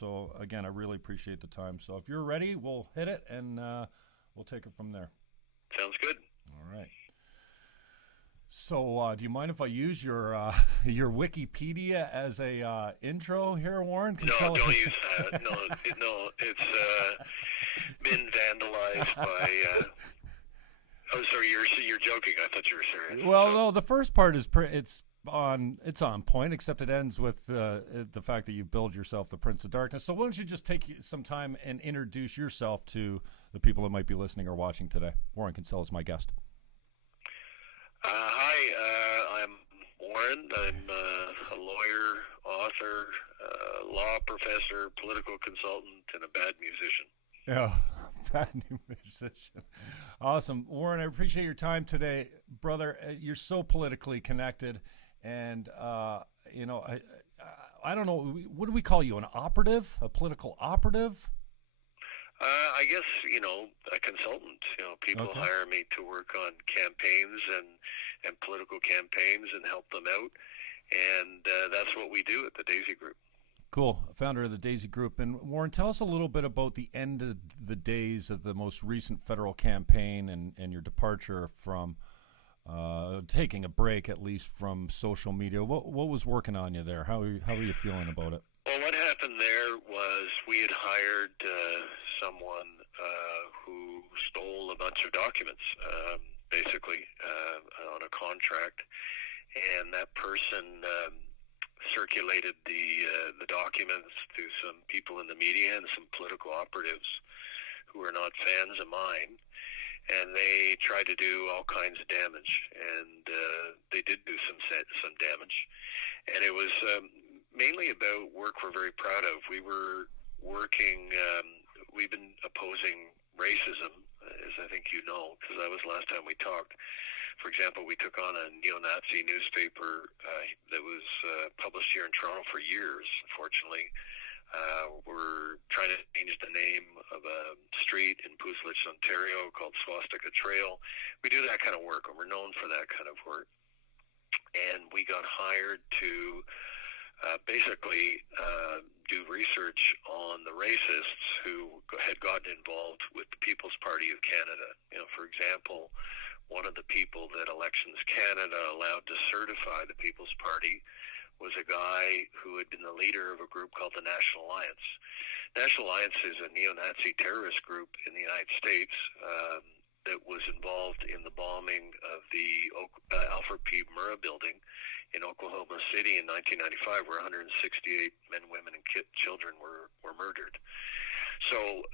So, again, I really appreciate the time. So if you're ready, we'll hit it, and we'll take it from there. Sounds good. All right. So, do you mind if I use your Wikipedia as a intro here, Warren Kinsella? No, don't use that. No, it's been vandalized by. Oh, sorry, you're joking. I thought you were serious. Well, no, the first part is it's on point, except it ends with the fact that you billed yourself the Prince of Darkness. So why don't you just take some time and introduce yourself to the people that might be listening or watching today? Warren Kinsella is my guest. Hi, I'm Warren. I'm a lawyer, author, law professor, political consultant, and a bad musician. Yeah, bad musician. Awesome. Warren, I appreciate your time today. Brother, you're so politically connected, and, I don't know, what do we call you, an operative, a political operative? I guess, a consultant. People Okay. hire me to work on campaigns and political campaigns and help them out. And that's what we do at the Daisy Group. Cool. Founder of the Daisy Group. And Warren, tell us a little bit about the end of the days of the most recent federal campaign and your departure from taking a break, at least, from social media. What was working on you there? How are you feeling about it? Well, what happened there was we had hired someone who stole a bunch of documents, basically, on a contract, and that person circulated the documents to some people in the media and some political operatives who are not fans of mine, and they tried to do all kinds of damage, and they did do some damage, and it was mainly about work we're very proud of. We were working, we've been opposing racism, as I think you know, because that was the last time we talked. For example, we took on a neo-Nazi newspaper that was published here in Toronto for years, fortunately. We're trying to change the name of a street in Puslich, Ontario called Swastika Trail. We do that kind of work, and we're known for that kind of work. And we got hired to basically do research on the racists who had gotten involved with the People's Party of Canada. For example, one of the people that Elections Canada allowed to certify the People's Party was a guy who had been the leader of a group called the National Alliance. National Alliance is a neo-Nazi terrorist group in the United States that was involved in the bombing of the Alfred P. Murrah building in Oklahoma City in 1995, where 168 men, women, and children were murdered. So,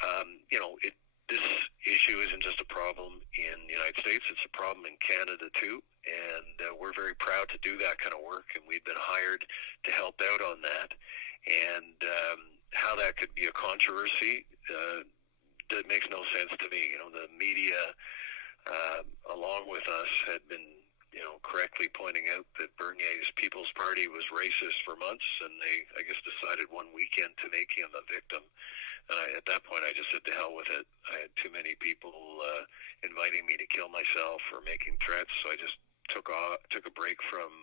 this issue isn't just a problem in the United States, it's a problem in Canada too, and we're very proud to do that kind of work, and we've been hired to help out on that. And how that could be a controversy, that makes no sense to me. The media, along with us, had been correctly pointing out that Bernier's People's Party was racist for months, and they, I guess, decided one weekend to make him a victim. And at that point, I just said to hell with it. I had too many people inviting me to kill myself or making threats, so I just took a break from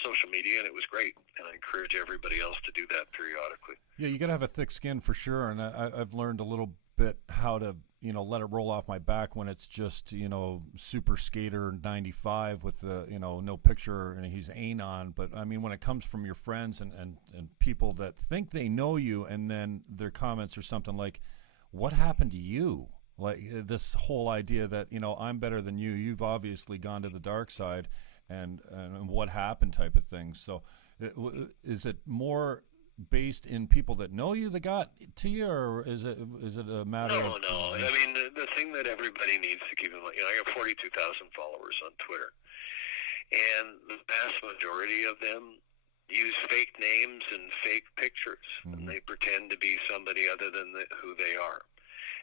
social media, and it was great. And I encourage everybody else to do that periodically. Yeah, you got to have a thick skin for sure, and I've learned a little bit how to let it roll off my back when it's just super skater 95 with the no picture and he's anon. But I mean, when it comes from your friends and people that think they know you, and then their comments are something like, what happened to you? Like this whole idea that I'm better than you, you've obviously gone to the dark side, and what happened type of thing. So is it more based in people that know you that got to you, or is it a matter of... No. I mean, the thing that everybody needs to keep in mind, I got 42,000 followers on Twitter, and the vast majority of them use fake names and fake pictures, and they pretend to be somebody other than who they are.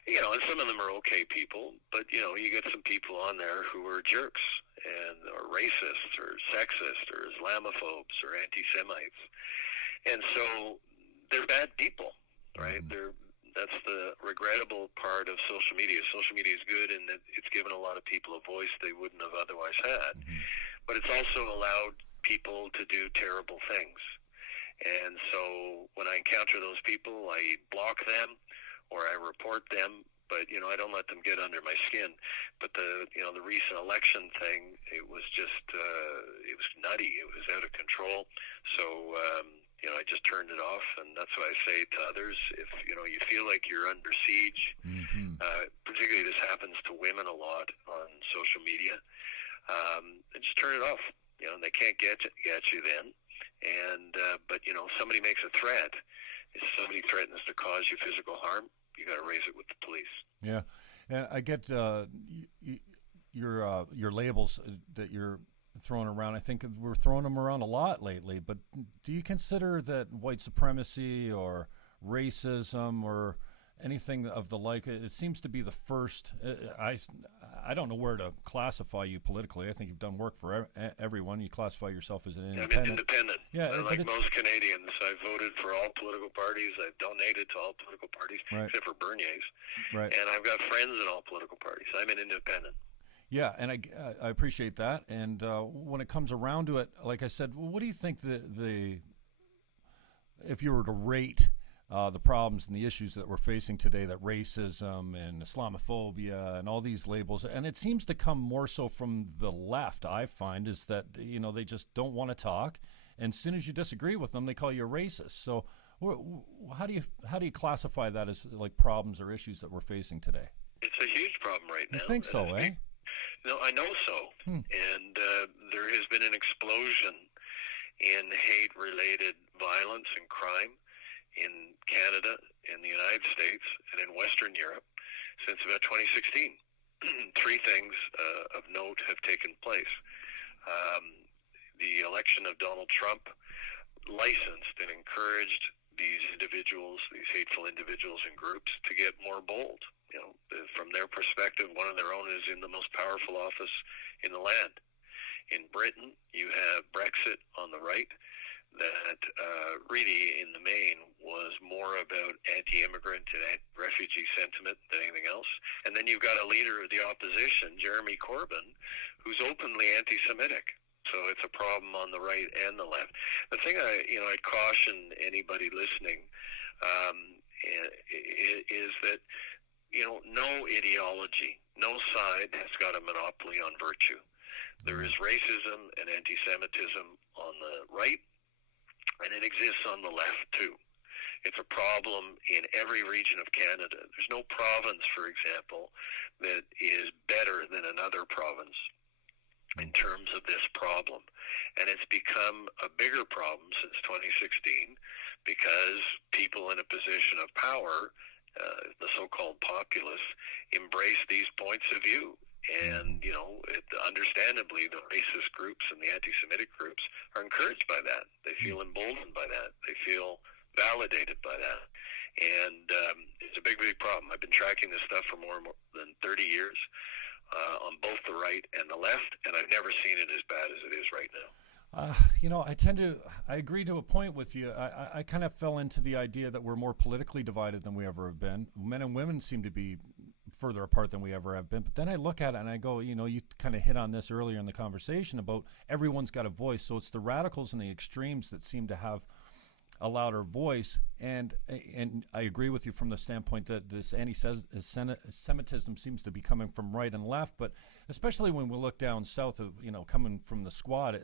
And some of them are okay people, but, you get some people on there who are jerks or racists or sexist or Islamophobes or anti-Semites. And so they're bad people, right? That's the regrettable part of social media. Social media is good in that it's given a lot of people a voice they wouldn't have otherwise had. But it's also allowed people to do terrible things. And so when I encounter those people, I block them or I report them. But, I don't let them get under my skin. But the recent election thing, it was just, it was nutty. It was out of control. So, I just turned it off. And that's what I say to others. If, you feel like you're under siege, particularly this happens to women a lot on social media, just turn it off. They can't get you then. And, but, somebody makes a threat. If somebody threatens to cause you physical harm, you got to raise it with the police. Yeah, and I get your labels that you're throwing around. I think we're throwing them around a lot lately. But do you consider that white supremacy or racism or anything of the like? It seems to be the first. I don't know where to classify you politically. I think you've done work for everyone. You classify yourself as an independent. I'm an independent. Yeah, like most Canadians, I've voted for all political parties. I've donated to all political parties, except for Bernier's. Right. And I've got friends in all political parties. I'm an independent. Yeah, and I appreciate that. And when it comes around to it, like I said, what do you think if you were to rate the problems and the issues that we're facing today, that racism and Islamophobia and all these labels, and it seems to come more so from the left, I find, is that, they just don't want to talk. And as soon as you disagree with them, they call you a racist. So how do you classify that as like problems or issues that we're facing today? It's a huge problem right now. You think so, eh? No, I know so. And there has been an explosion in hate-related violence and crime in Canada, in the United States, and in Western Europe since about 2016. Three things of note have taken place. The election of Donald Trump licensed and encouraged these individuals, these hateful individuals and groups, to get more bold. From their perspective, one of their own is in the most powerful office in the land. In Britain, you have Brexit on the right, that really, in the main, was more about anti-immigrant and refugee sentiment than anything else. And then you've got a leader of the opposition, Jeremy Corbyn, who's openly anti-Semitic. So it's a problem on the right and the left. The thing I'd caution anybody listening is that, no ideology, no side has got a monopoly on virtue. There is racism and anti-Semitism on the right, and it exists on the left, too. It's a problem in every region of Canada. There's no province, for example, that is better than another province in terms of this problem. And it's become a bigger problem since 2016 because people in a position of power, the so-called populace, embrace these points of view. And, understandably, the racist groups and the anti-Semitic groups are encouraged by that. They feel emboldened by that. They feel validated by that. And it's a big, big problem. I've been tracking this stuff for more than 30 years on both the right and the left, and I've never seen it as bad as it is right now. I agree to a point with you. I kind of fell into the idea that we're more politically divided than we ever have been. Men and women seem to be further apart than we ever have been. But then I look at it and I go, you kind of hit on this earlier in the conversation about everyone's got a voice. So it's the radicals and the extremes that seem to have a louder voice. And I agree with you from the standpoint that this anti-Semitism seems to be coming from right and left, but especially when we look down south of, coming from the squad,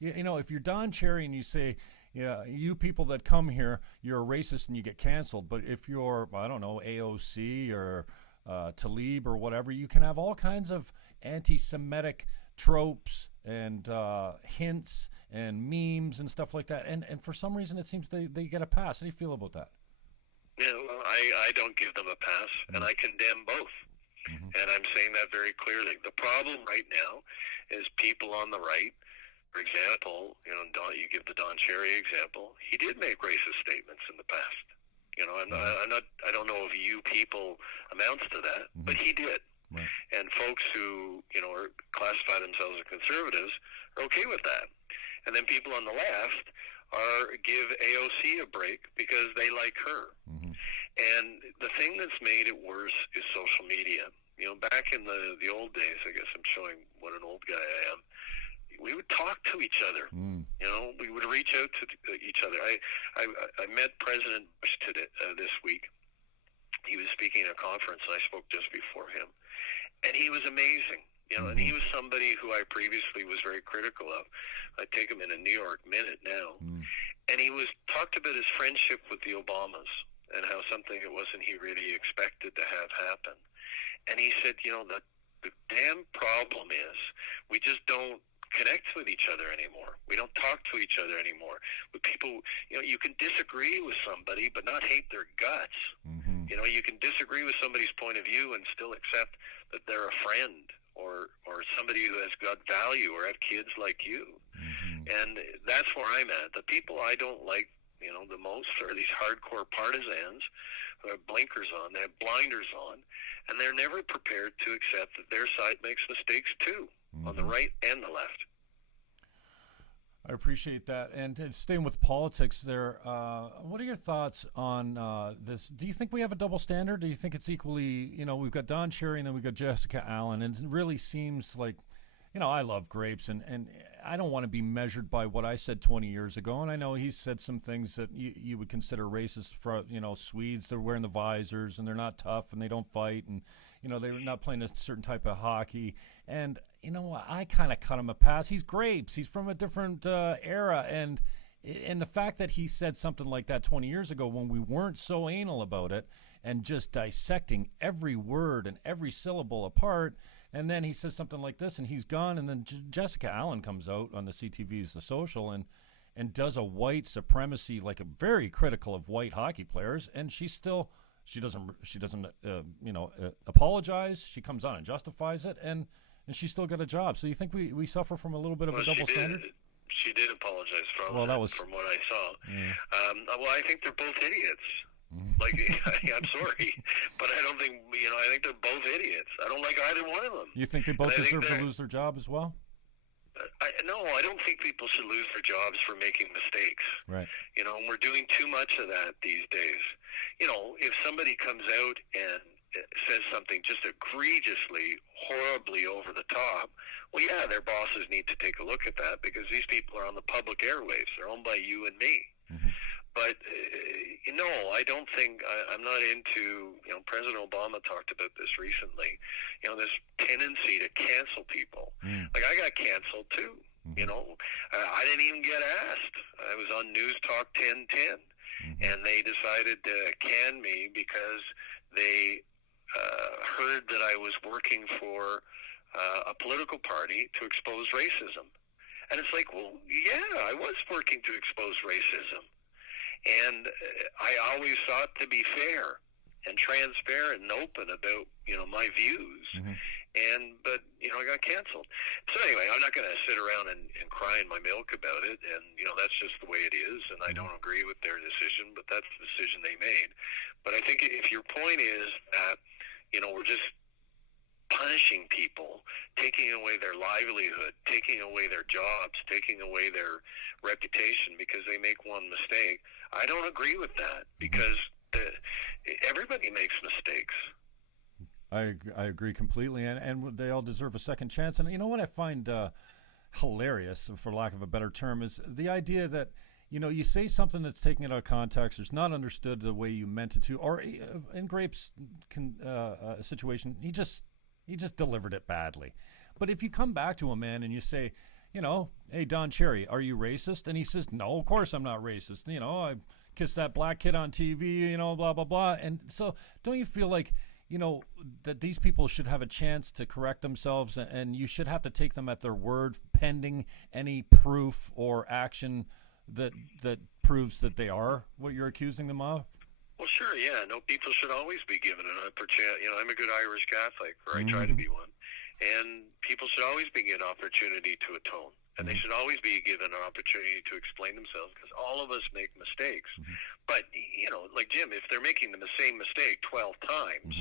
if you're Don Cherry and you say, yeah, you people that come here, you're a racist and you get canceled. But if you're, I don't know, AOC or Talib or whatever, you can have all kinds of anti-Semitic tropes and hints and memes and stuff like that. And for some reason, it seems they get a pass. How do you feel about that? Yeah, well, I don't give them a pass, and I condemn both. And I'm saying that very clearly. The problem right now is people on the right, for example, you give the Don Cherry example, he did make racist statements in the past. I don't know if you people amounts to that, but he did. Right. And folks who, classify themselves as conservatives are okay with that. And then people on the left give AOC a break because they like her. And the thing that's made it worse is social media. Back in the old days, I guess I'm showing what an old guy I am, we would talk to each other. You know, we would reach out to each other. I met President Bush this week. He was speaking at a conference, and I spoke just before him. And he was amazing. You know, and he was somebody who I previously was very critical of. I take him in a New York Minute now. And he talked about his friendship with the Obamas and how something it wasn't he really expected to have happen. And he said, you know, the damn problem is we just don't connect with each other anymore. We don't talk to each other anymore. With people, you know, you can disagree with somebody but not hate their guts. You know, you can disagree with somebody's point of view and still accept that they're a friend or somebody who has got value or have kids like you. And that's where I'm at. The people I don't like, you know, the most are these hardcore partisans who have blinkers on, they have blinders on, and they're never prepared to accept that their side makes mistakes too, on the right and the left. I appreciate that. And staying with politics there, what are your thoughts on this? Do you think we have a double standard? Do you think it's equally, you know, we've got Don Cherry and then we've got Jessica Allen, and it really seems like, you know, I love Grapes, and I don't want to be measured by what I said 20 years ago. And I know he said some things that you would consider racist for, you know, Swedes, they're wearing the visors and they're not tough and they don't fight and, you know, they're not playing a certain type of hockey. And, you know, I kind of cut him a pass. He's Grapes. He's from a different era. And the fact that he said something like that 20 years ago when we weren't so anal about it and just dissecting every word and every syllable apart, and then he says something like this and he's gone, and then Jessica Allen comes out on the CTV's The Social and does a white supremacy, like a very critical of white hockey players, and she doesn't apologize. She comes on and justifies it, and she's still got a job. So you think we suffer from a I'm a double standard? She did apologize from what I saw. Well, I think they're both idiots. Like, I'm sorry, but I don't think, you know, I think they're both idiots. I don't like either one of them. You think they both deserve to lose their job as well? No, I don't think people should lose their jobs for making mistakes. Right. You know, and we're doing too much of that these days. You know, if somebody comes out and says something just egregiously, horribly over the top, well, yeah, their bosses need to take a look at that because these people are on the public airwaves. They're owned by you and me. But, no, I don't think, I'm not into, you know, President Obama talked about this recently, you know, this tendency to cancel people. Like, I got canceled too, you know. I didn't even get asked. I was on News Talk 1010, and they decided to can me because they heard that I was working for a political party to expose racism. And it's like, well, yeah, I was working to expose racism. And I always sought to be fair and transparent and open about, you know, my views. But, you know, I got canceled. So anyway, I'm not going to sit around and cry in my milk about it. And, you know, that's just the way it is. And I don't agree with their decision, but that's the decision they made. But I think if your point is that, you know, we're just punishing people, taking away their livelihood, taking away their jobs, taking away their reputation because they make one mistake, I don't agree with that because everybody makes mistakes. I agree completely, and they all deserve a second chance. And you know what I find hilarious, for lack of a better term, is the idea that, you know, you say something that's taken it out of context, it's not understood the way you meant it to, or in Grape's situation, he just delivered it badly. But if you come back to a man and you say, you know, hey, Don Cherry, are you racist? And he says, no, of course I'm not racist. You know, I kissed that black kid on TV, you know, blah, blah, blah. And so don't you feel like, you know, that these people should have a chance to correct themselves, and you should have to take them at their word pending any proof or action that proves that they are what you're accusing them of? Well, sure, yeah. No, people should always be given an opportunity. You know, I'm a good Irish Catholic, or I try to be one. And people should always be given an opportunity to atone. And they should always be given an opportunity to explain themselves because all of us make mistakes. But, you know, like Jim, if they're making the same mistake 12 times,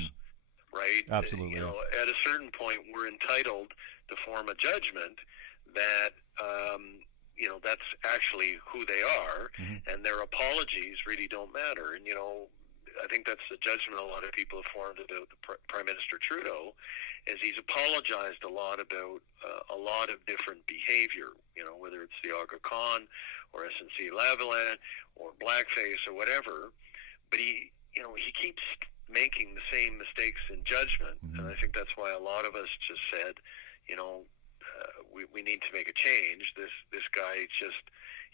right? Absolutely. You know, at a certain point, we're entitled to form a judgment that, you know, that's actually who they are, and their apologies really don't matter. And, you know, I think that's the judgment a lot of people have formed about the Prime Minister Trudeau, is he's apologized a lot about a lot of different behavior, whether it's the Aga Khan or SNC-Lavalin or blackface or whatever, but he keeps making the same mistakes in judgment, and I think that's why a lot of us just said, we need to make a change. This guy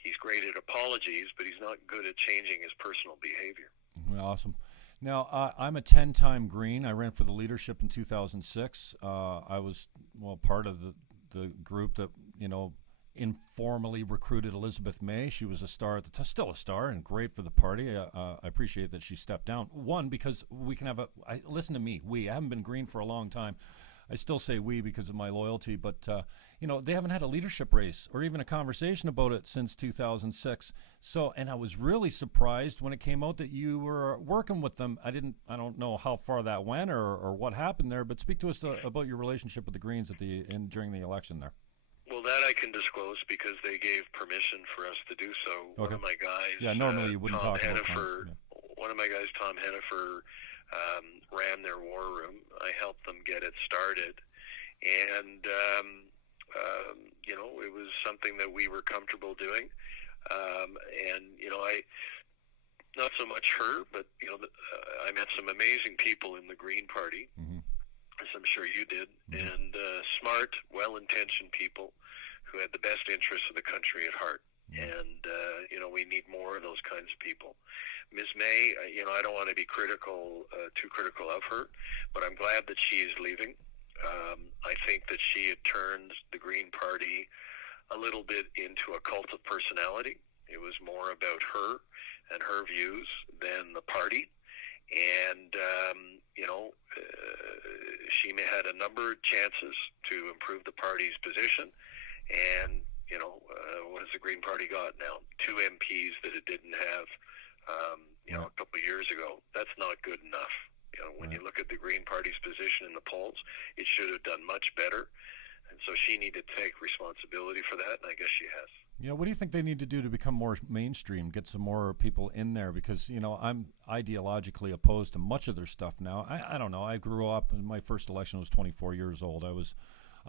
he's great at apologies, but he's not good at changing his personal behavior. Awesome. Now, I'm a 10-time Green. I ran for the leadership in 2006. I was, part of the group that, informally recruited Elizabeth May. She was a star at the still a star and great for the party. I appreciate that she stepped down. One, because we can have listen to me, I haven't been Green for a long time. I still say we because of my loyalty, but they haven't had a leadership race or even a conversation about it since 2006. So, and I was really surprised when it came out that you were working with them. I don't know how far that went or what happened there, but speak to us about your relationship with the Greens during the election there. Well, that I can disclose because they gave permission for us to do so. Okay. One of my guys, normally you wouldn't talk about Hennifer, one of my guys, Tom Hennifer, ran their war room. I helped them get it started, and it was something that we were comfortable doing. I not so much her, but I met some amazing people in the Green Party, as I'm sure you did, and smart, well-intentioned people who had the best interests of the country at heart. And, we need more of those kinds of people. Ms. May, I don't want to be too critical of her, but I'm glad that she is leaving. I think that she had turned the Green Party a little bit into a cult of personality. It was more about her and her views than the party. And, she had a number of chances to improve the party's position. And, what has the Green Party got now? 2 MPs that it didn't have, a couple of years ago. That's not good enough. When you look at the Green Party's position in the polls, it should have done much better. And so she needed to take responsibility for that, and I guess she has. What do you think they need to do to become more mainstream, get some more people in there? Because, I'm ideologically opposed to much of their stuff now. I don't know. I grew up, and my first election was 24 years old. I was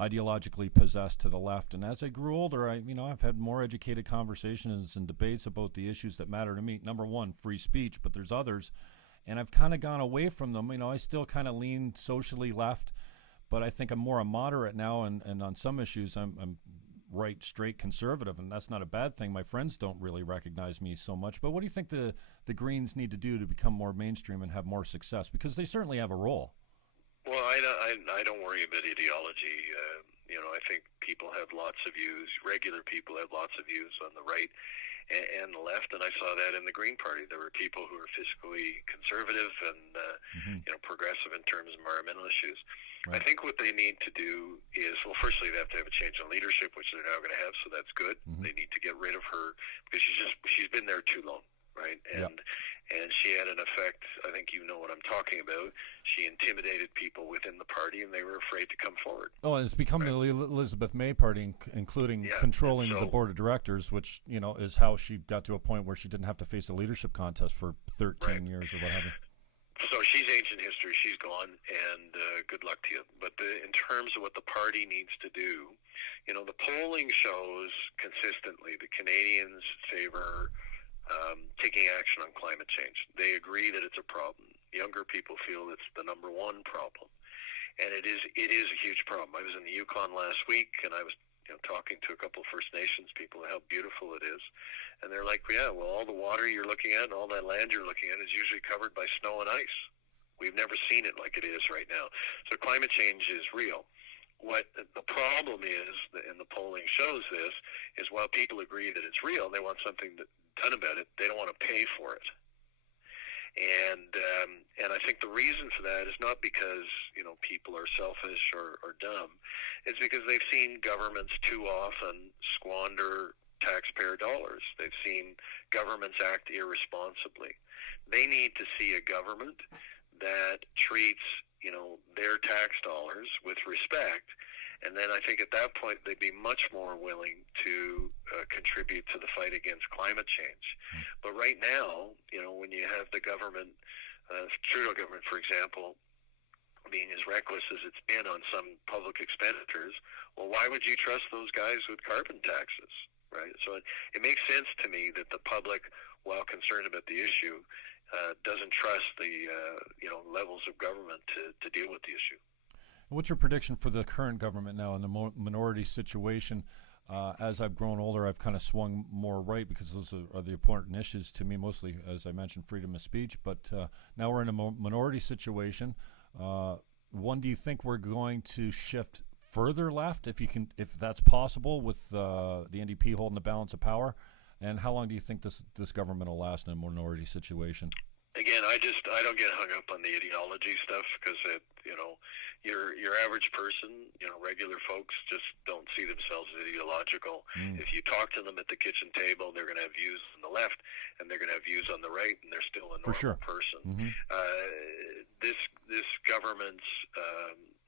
ideologically possessed to the left. And as I grew older, I've had more educated conversations and debates about the issues that matter to me. Number one, free speech, but there's others. And I've kind of gone away from them. I still kind of lean socially left, but I think I'm more a moderate now. And on some issues, I'm right, straight conservative, and that's not a bad thing. My friends don't really recognize me so much. But what do you think the Greens need to do to become more mainstream and have more success? Because they certainly have a role. Well, I don't worry about ideology. I think people have lots of views. Regular people have lots of views on the right and the left, and I saw that in the Green Party. There were people who were fiscally conservative and progressive in terms of environmental issues. Right. I think what they need to do is, firstly, they have to have a change in leadership, which they're now going to have, so that's good. They need to get rid of her because she's been there too long. Right, and she had an effect. I think you know what I'm talking about. She intimidated people within the party, and they were afraid to come forward. Oh, and it's become the Elizabeth May party, including controlling the board of directors, which is how she got to a point where she didn't have to face a leadership contest for 13 years or what have you. So she's ancient history. She's gone, and good luck to you. But in terms of what the party needs to do, the polling shows consistently the Canadians favor taking action on climate change. They agree that it's a problem. Younger people feel it's the number one problem, and it is a huge problem. I was in the Yukon last week, and I was talking to a couple of First Nations people how beautiful it is, and they're like, all the water you're looking at and all that land you're looking at is usually covered by snow and ice. We've never seen it like it is right now. So climate change is real. What the problem is, and the polling shows this, is while people agree that it's real, they want something done about it. They don't want to pay for it. And I think the reason for that is not because people are selfish or dumb. It's because they've seen governments too often squander taxpayer dollars. They've seen governments act irresponsibly. They need to see a government that treats their tax dollars with respect, and then I think at that point they'd be much more willing to contribute to the fight against climate change. But right now, when you have the government Trudeau government, for example, being as reckless as it's been on some public expenditures, well, why would you trust those guys with carbon taxes, right? So it makes sense to me that the public, while concerned about the issue, doesn't trust the levels of government to deal with the issue. What's your prediction for the current government now in the minority situation? As I've grown older, I've kind of swung more right because those are the important issues to me, mostly, as I mentioned, freedom of speech. But now we're in a minority situation. One, do you think we're going to shift further left, if that's possible, with the NDP holding the balance of power? And how long do you think this government will last in a minority situation? Again, I don't get hung up on the ideology stuff because your average person, regular folks just don't see themselves as ideological. If you talk to them at the kitchen table, they're going to have views on the left and they're going to have views on the right, and they're still a normal person. Mm-hmm. This government's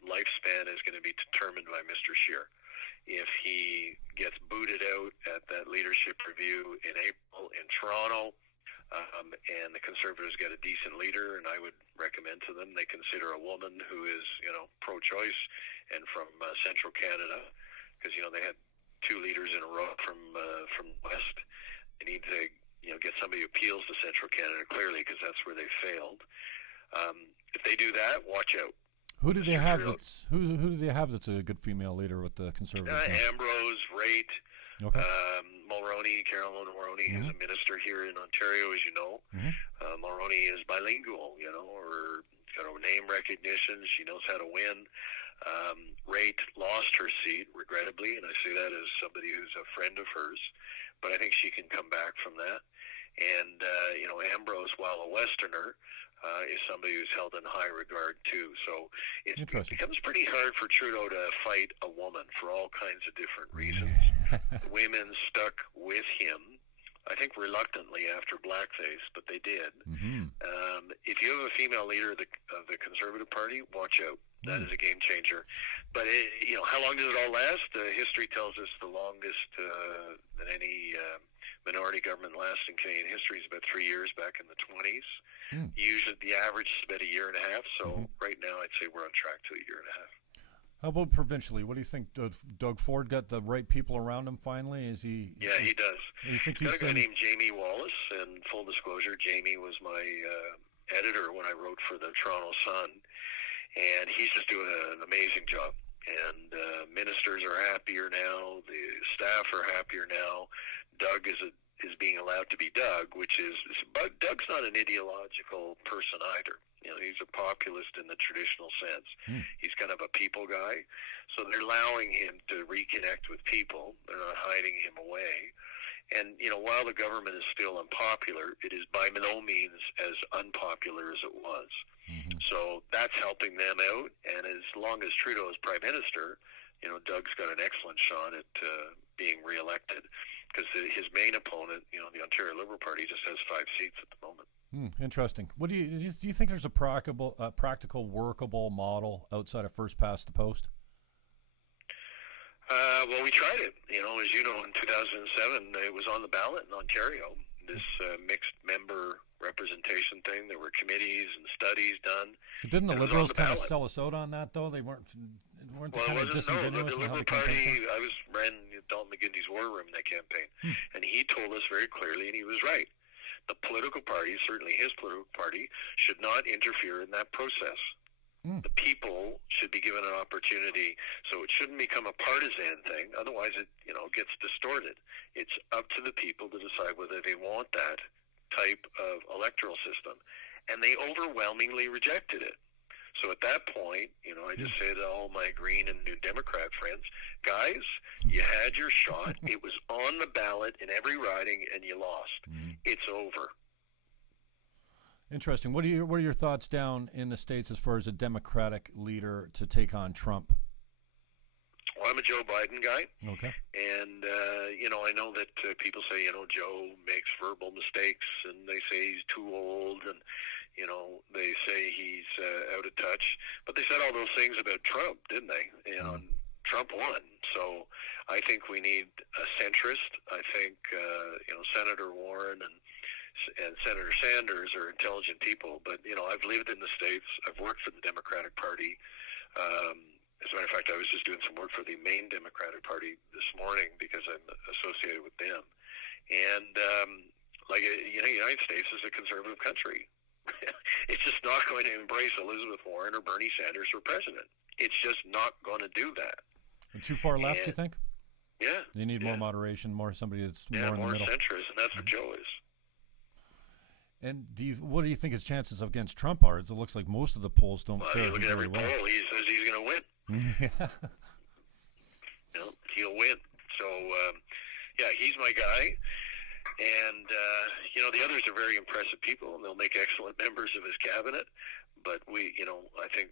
lifespan is going to be determined by Mr. Scheer. If he gets booted out at that leadership review in April in Toronto, and the Conservatives get a decent leader, and I would recommend to them they consider a woman who is, pro-choice and from Central Canada, because they had two leaders in a row from West. They need to, get somebody who appeals to Central Canada clearly, because that's where they failed. If they do that, watch out. Who do they have that's who do they have that's a good female leader with the Conservatives? Ambrose, Raitt. Okay. Caroline Mulroney, mm-hmm. is a minister here in Ontario, as you know. Mm-hmm. Mulroney is bilingual, or got a name recognition. She knows how to win. Raitt lost her seat, regrettably, and I say that as somebody who's a friend of hers. But I think she can come back from that. And, Ambrose, while a Westerner, is somebody who's held in high regard, too. So it becomes pretty hard for Trudeau to fight a woman for all kinds of different reasons. Women stuck with him, I think reluctantly after blackface, but they did. Mm-hmm. If you have a female leader of the Conservative Party, watch out. That is a game changer. But, how long does it all last? History tells us the longest that any minority government lasts in Canadian history is about 3 years back in the 1920s. Usually the average is about a year and a half. So right now I'd say we're on track to a year and a half. How about provincially? What do you think? Doug Ford got the right people around him finally? Is he? Yeah, he does. You think he's got a guy named Jamie Wallace, and full disclosure, Jamie was my editor when I wrote for the Toronto Sun, and he's just doing an amazing job. And ministers are happier now. The staff are happier now. Doug is being allowed to be Doug, which is Doug's not an ideological person either. He's a populist in the traditional sense. He's kind of a people guy. So they're allowing him to reconnect with people. They're not hiding him away. And, while the government is still unpopular, it is by no means as unpopular as it was. Mm-hmm. So that's helping them out. And as long as Trudeau is prime minister, Doug's got an excellent shot at being reelected, because his main opponent, the Ontario Liberal Party, just has 5 seats at the moment. Interesting. What do you think there's a practical, workable model outside of first past the post? Well, we tried it. As you know, in 2007, it was on the ballot in Ontario, this mixed member representation thing. There were committees and studies done. Didn't the Liberals kind of sell us out on that, though? They weren't they kind of disingenuous? No, the Liberal Party, ran Dalton McGuinty's War Room in that campaign, and he told us very clearly, and he was right. The political party, certainly his political party, should not interfere in that process. The people should be given an opportunity, so it shouldn't become a partisan thing. Otherwise, it gets distorted. It's up to the people to decide whether they want that type of electoral system, and they overwhelmingly rejected it. So at that point, I just say to all my Green and New Democrat friends, guys, you had your shot. It was on the ballot in every riding, and you lost. It's over. Interesting. What are your thoughts down in the States as far as a Democratic leader to take on Trump? Well, I'm a Joe Biden guy. Okay. And, I know that people say, Joe makes verbal mistakes, and they say he's too old, and, they say he's out of touch. But they said all those things about Trump, didn't they? And Trump won. So I think we need a centrist. I think, Senator Warren and and Senator Sanders are intelligent people. But, I've lived in the States. I've worked for the Democratic Party. As a matter of fact, I was just doing some work for the Maine Democratic Party this morning because I'm associated with them. And, the United States is a conservative country. It's just not going to embrace Elizabeth Warren or Bernie Sanders for president. It's just not going to do that. And too far left, you think? Yeah. You need more moderation, more somebody that's more in the middle. More centrist, and that's what Joe is. And what do you think his chances against Trump are? It looks like most of the polls don't fare look at every very well. poll. He says he's going to win. He'll win. So, he's my guy. And, the others are very impressive people, and they'll make excellent members of his cabinet. But I think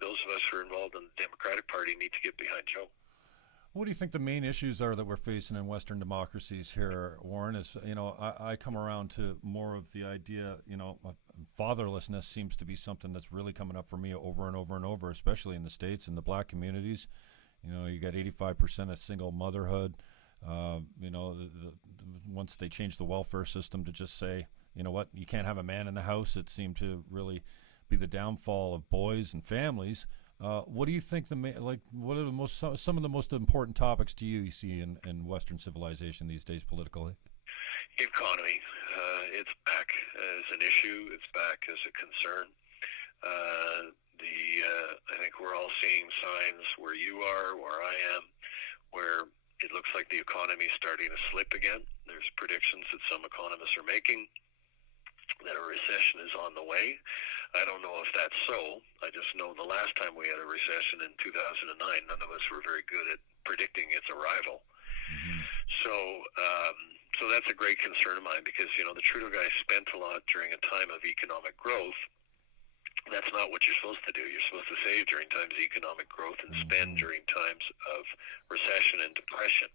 those of us who are involved in the Democratic Party need to get behind Joe. What do you think the main issues are that we're facing in Western democracies here, Warren? Is I come around to more of the idea, fatherlessness seems to be something that's really coming up for me over and over and over, especially in the States and the black communities. You got 85% of single motherhood. Once they changed the welfare system to just say, you can't have a man in the house, it seemed to really be the downfall of boys and families. What do you think what are some of the most important topics to you see in Western civilization these days politically? Economy. It's back as an issue. It's back as a concern. I think we're all seeing signs where you are, where I am, where it looks like the economy is starting to slip again. There's predictions that some economists are making that a recession is on the way. I don't know if that's so. I just know the last time we had a recession in 2009, none of us were very good at predicting its arrival. Mm-hmm. So that's a great concern of mine because, the Trudeau guy spent a lot during a time of economic growth. That's not what you're supposed to do. You're supposed to save during times of economic growth and spend during times of recession and depression.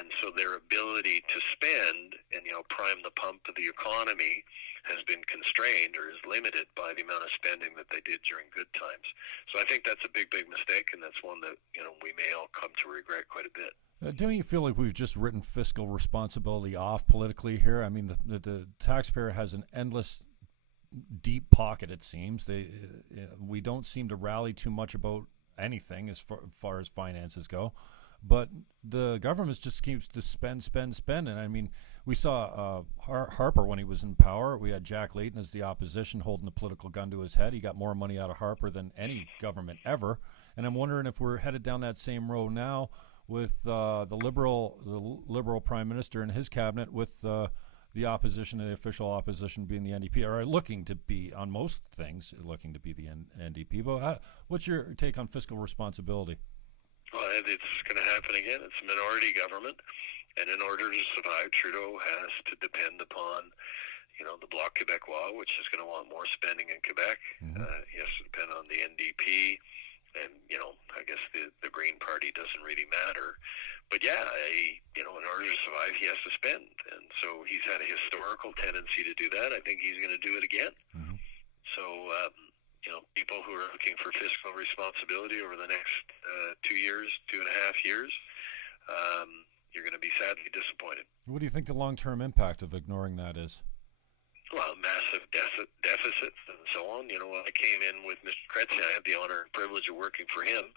And so their ability to spend and, prime the pump of the economy has been constrained or is limited by the amount of spending that they did during good times. So I think that's a big, big mistake, and that's one that, we may all come to regret quite a bit. Don't you feel like we've just written fiscal responsibility off politically here? I mean, the taxpayer has an endless deep pocket, it seems. We don't seem to rally too much about anything as far as finances go. But the government just keeps to spend. And I mean, we saw Harper when he was in power. We had Jack Layton as the opposition holding the political gun to his head. He got more money out of Harper than any government ever. And I'm wondering if we're headed down that same road now with the liberal prime minister and his cabinet, with the opposition, the official opposition being the NDP, or looking to be on most things, looking to be the NDP. But what's your take on fiscal responsibility? Well, it's going to happen again. It's a minority government, and in order to survive, Trudeau has to depend upon, the Bloc Québécois, which is going to want more spending in Quebec. Mm-hmm. He has to depend on the NDP, and, I guess the Green Party doesn't really matter. But, in order to survive, he has to spend. And so he's had a historical tendency to do that. I think he's going to do it again. Mm-hmm. So, people who are looking for fiscal responsibility over the next 2 years, 2.5 years, you're going to be sadly disappointed. What do you think the long-term impact of ignoring that is? Well, massive deficits and so on. When I came in with Mr. Chretien, I had the honor and privilege of working for him.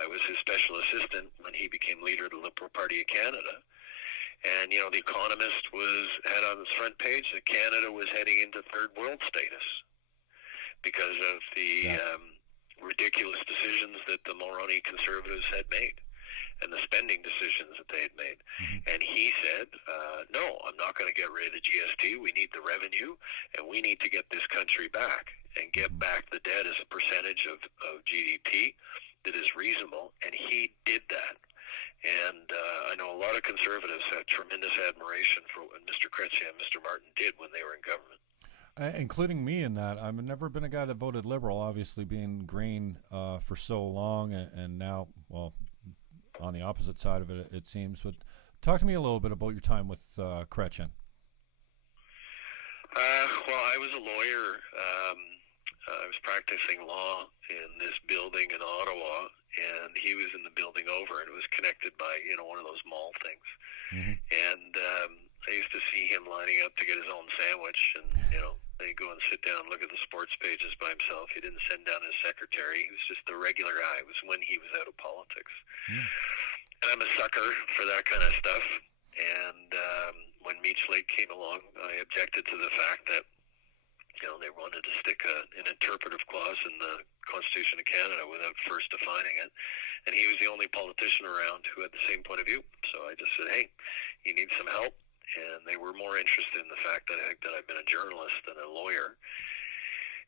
I was his special assistant when he became leader of the Liberal Party of Canada. And, The Economist had on its front page that Canada was heading into third world status because of the ridiculous decisions that the Mulroney Conservatives had made and the spending decisions that they had made. Mm-hmm. And he said, no, I'm not going to get rid of the GST. We need the revenue, and we need to get this country back and get back the debt as a percentage of GDP that is reasonable. And he did that. And I know a lot of Conservatives have tremendous admiration for what Mr. Chretien and Mr. Martin did when they were in government. Including me in that. I've never been a guy that voted Liberal, obviously being Green for so long, and now, well, on the opposite side of it, it seems. But talk to me a little bit about your time with Chretien. Well, I was a lawyer. I was practicing law in this building in Ottawa, and he was in the building over, and it was connected by, one of those mall things. Mm-hmm. And I used to see him lining up to get his own sandwich, and he'd go and sit down and look at the sports pages by himself. He didn't send down his secretary. He was just the regular guy. It was when he was out of politics. And I'm a sucker for that kind of stuff. And when Meech Lake came along, I objected to the fact that they wanted to stick an interpretive clause in the Constitution of Canada without first defining it. And he was the only politician around who had the same point of view. So I just said, hey, you need some help. And they were more interested in the fact that I've been a journalist than a lawyer.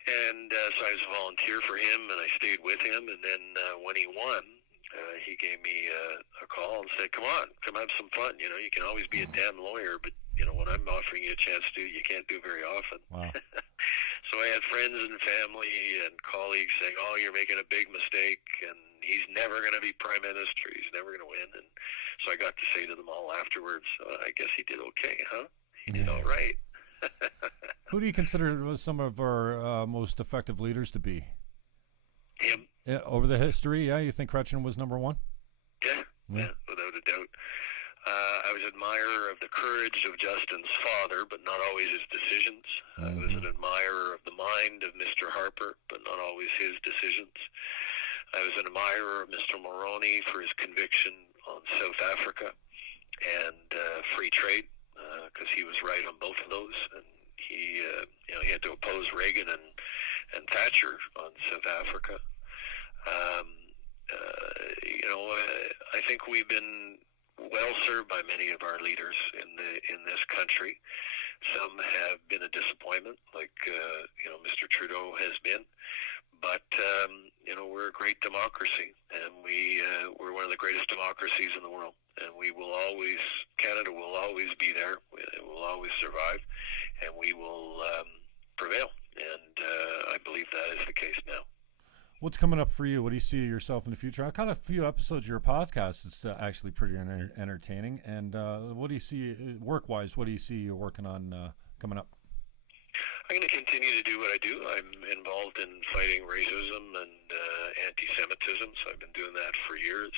And so I was a volunteer for him, and I stayed with him. And then when he won, he gave me a call and said, come on, come have some fun. You can always be a damn lawyer, but, when I'm offering you a chance to, you can't do very often. Wow. So I had friends and family and colleagues saying, oh, you're making a big mistake, and he's never going to be prime minister. He's never going to win. And so I got to say to them all afterwards, I guess he did okay, huh? He did all right. Who do you consider some of our most effective leaders to be? Him. Yeah, over the history, you think Chretien was number one? Yeah, without a doubt. I was an admirer of the courage of Justin's father, but not always his decisions. I was an admirer of the mind of Mr. Harper, but not always his decisions. I was an admirer of Mr. Mulroney for his conviction on South Africa and free trade, because he was right on both of those. And he had to oppose Reagan and Thatcher on South Africa. I think we've been well served by many of our leaders in this country. Some have been a disappointment, like Mr. Trudeau has been. But we're a great democracy, and we're one of the greatest democracies in the world. And Canada will always be there. It will always survive, and we will prevail. And I believe that is the case now. What's coming up for you? What do you see yourself in the future? I've caught a few episodes of your podcast. It's actually pretty entertaining. And what do you see work-wise? What do you see you working on coming up? I'm going to continue to do what I do. I'm involved in fighting racism and anti-Semitism, so I've been doing that for years.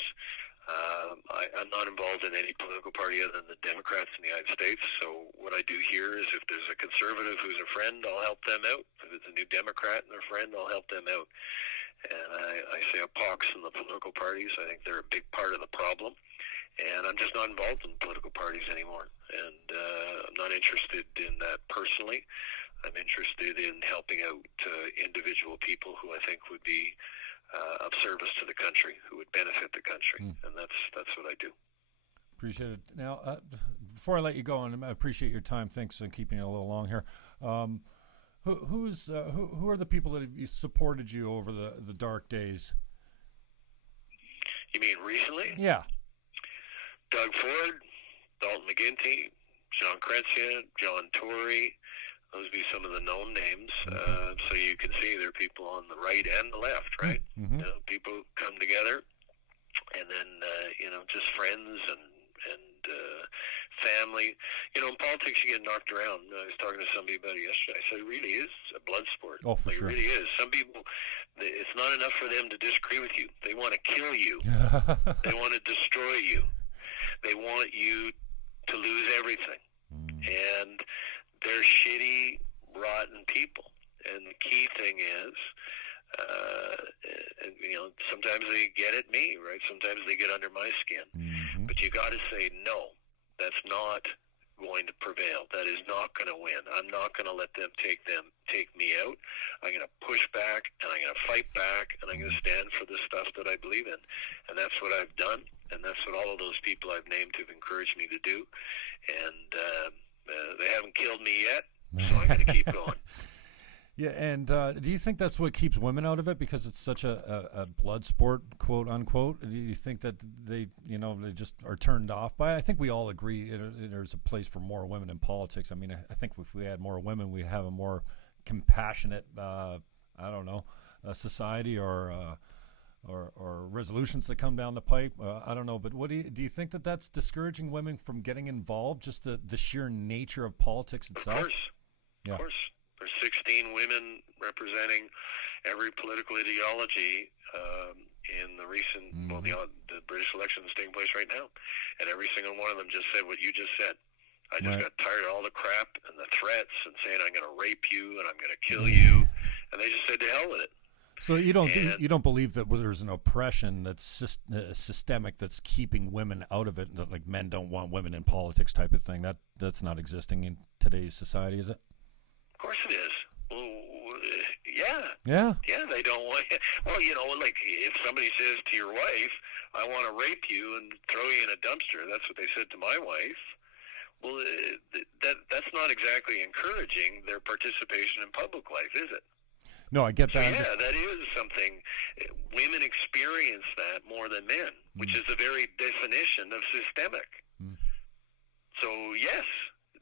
I'm not involved in any political party other than the Democrats in the United States. So what I do here is if there's a conservative who's a friend, I'll help them out. If it's a new Democrat and their friend, I'll help them out. And I say a pox in the political parties. I think they're a big part of the problem. And I'm just not involved in political parties anymore. And I'm not interested in that personally. I'm interested in helping out individual people who I think would be of service to the country, who would benefit the country. And that's what I do. Appreciate it. Now, before I let you go, and I appreciate your time. Thanks for keeping it a little long here. Who are the people that have supported you over the dark days? You mean recently? Yeah. Doug Ford, Dalton McGuinty, John Chretien, John Tory. Those would be some of the known names. So you can see there are people on the right and the left, right? People come together, and then just friends and family. In politics you get knocked around. I was talking to somebody about it yesterday. I said it really is a blood sport. Oh, for sure. It really is. Some people, it's not enough for them to disagree with you. They want to kill you. They want to destroy you. They want you to lose everything. And they're shitty, rotten people. And the key thing is, sometimes they get at me, right? Sometimes they get under my skin. But you got to say, no, that's not going to prevail. That is not going to win. I'm not going to let them take me out. I'm going to push back, and I'm going to fight back, and I'm going to stand for the stuff that I believe in. And that's what I've done, and that's what all of those people I've named have encouraged me to do. And they haven't killed me yet, so I'm going to keep going. Yeah, and do you think that's what keeps women out of it, because it's such a blood sport, quote unquote? Do you think that they just are turned off by it? I think we all agree there's a place for more women in politics. I mean, I think if we had more women, we have a more compassionate, society or resolutions that come down the pipe. I don't know, but what do you think that's discouraging women from getting involved? Just the sheer nature of politics itself. Of course. There's 16 women representing every political ideology in the recent, the British election that's taking place right now. And every single one of them just said what you just said. I just Right. got tired of all the crap and the threats and saying I'm going to rape you and I'm going to kill you, and they just said to hell with it. So you don't believe that there's an oppression that's systemic that's keeping women out of it, that, like, men don't want women in politics type of thing. That's not existing in today's society, is it? Of course it is. Well, Yeah. they don't want. Well, like if somebody says to your wife, "I want to rape you and throw you in a dumpster," that's what they said to my wife. Well, that's not exactly encouraging their participation in public life, is it? No, I get So that. that is something. Women experience that more than men, which is the very definition of systemic. So yes,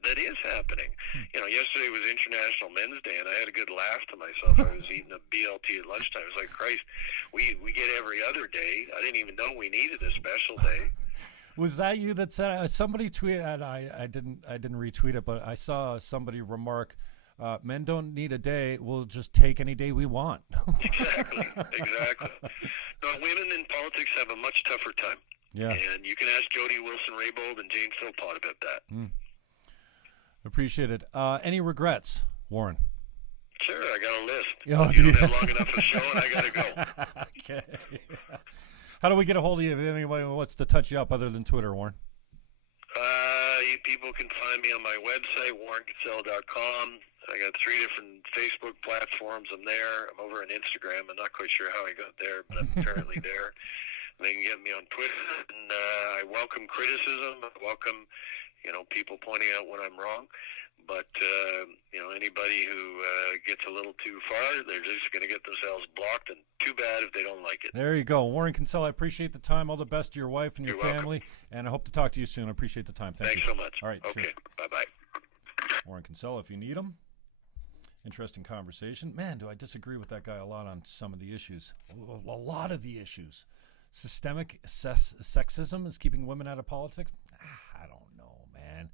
that is happening. Yesterday was International Men's Day, and I had a good laugh to myself. I was eating a BLT at lunchtime. I was like, Christ, we get every other day. I didn't even know we needed a special day. Was that you that said somebody tweeted? I didn't retweet it, but I saw somebody remark, "Men don't need a day. We'll just take any day we want." Exactly. No, women in politics have a much tougher time. Yeah. And you can ask Jody Wilson-Raybould and Jane Philpott about that. Appreciate it. Any regrets, Warren? Sure, I got a list. Oh, You don't have long enough of a show, and I got to go. Okay. How do we get a hold of you if anybody wants to touch you up other than Twitter, Warren? You people can find me on my website, warrenkinsella.com. I got 3 different Facebook platforms. I'm there. I'm over on Instagram. I'm not quite sure how I got there, but I'm apparently there. They can get me on Twitter, and I welcome criticism. I welcome, people pointing out when I'm wrong. But, anybody who gets a little too far, they're just going to get themselves blocked, and too bad if they don't like it. There you go. Warren Kinsella, I appreciate the time. All the best to your wife and your You're family, and I hope to talk to you soon. I appreciate the time. Thanks you. so much. All right, okay, cheers. bye-bye. Warren Kinsella, if you need him. Interesting conversation. Man, do I disagree with that guy a lot on some of the issues. A lot of the issues. Systemic sexism is keeping women out of politics? I don't know, man.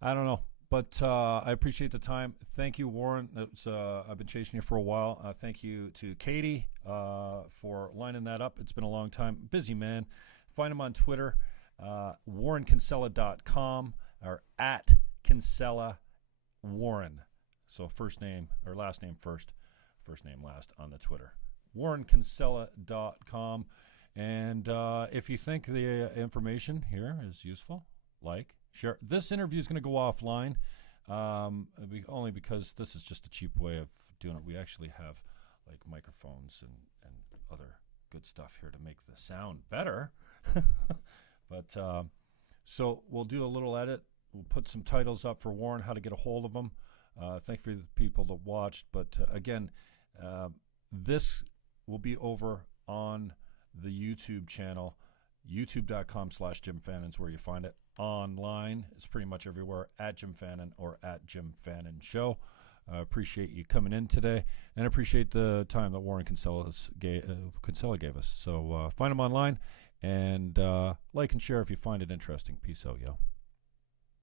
I don't know. But I appreciate the time. Thank you, Warren. I've been chasing you for a while. Thank you to Katie for lining that up. It's been a long time. Busy man. Find him on Twitter, warrenkinsella.com or at Kinsella Warren. So first name or last name first name last on the Twitter. warrenkinsella.com. And if you think the information here is useful, share. This interview is going to go offline, only because this is just a cheap way of doing it. We actually have microphones and other good stuff here to make the sound better. But so we'll do a little edit. We'll put some titles up for Warren, how to get a hold of him. Thank you for the people that watched. But again, this will be over on the YouTube channel. YouTube.com/Jim Fannon is where you find it. Online, it's pretty much everywhere, at Jim Fannon or at Jim Fannon Show. Appreciate you coming in today, and appreciate the time that Warren Kinsella gave us. So find him online, and like and share if you find it interesting. Peace out, yo.